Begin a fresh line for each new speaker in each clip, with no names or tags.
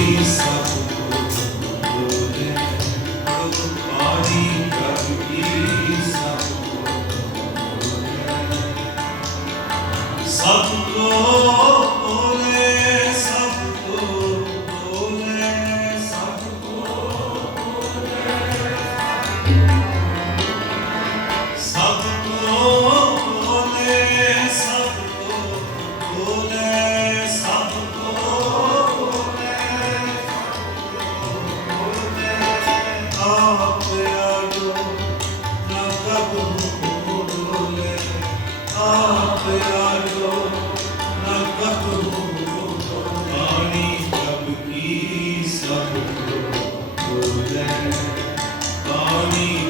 peace. Tony.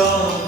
Oh,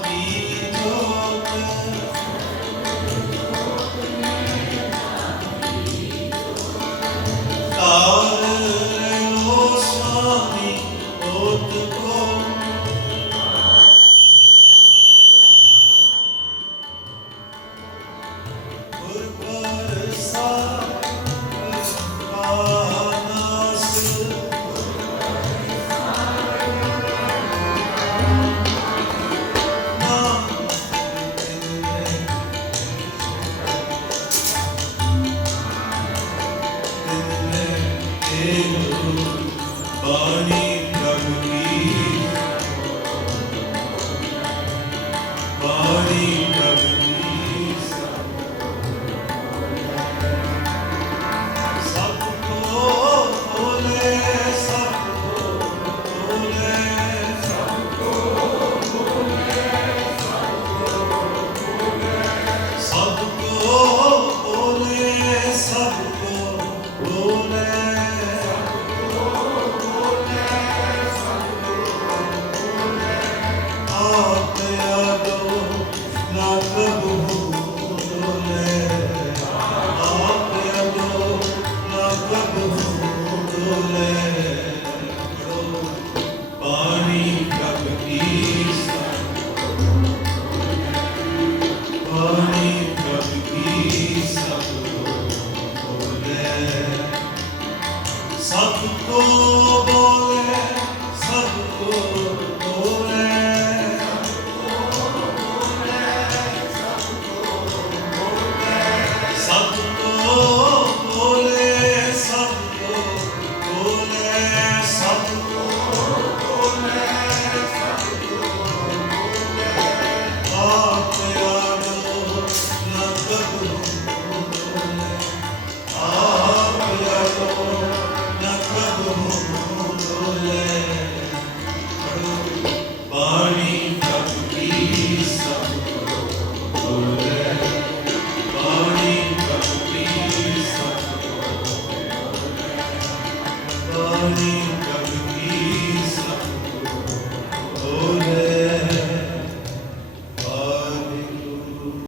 You.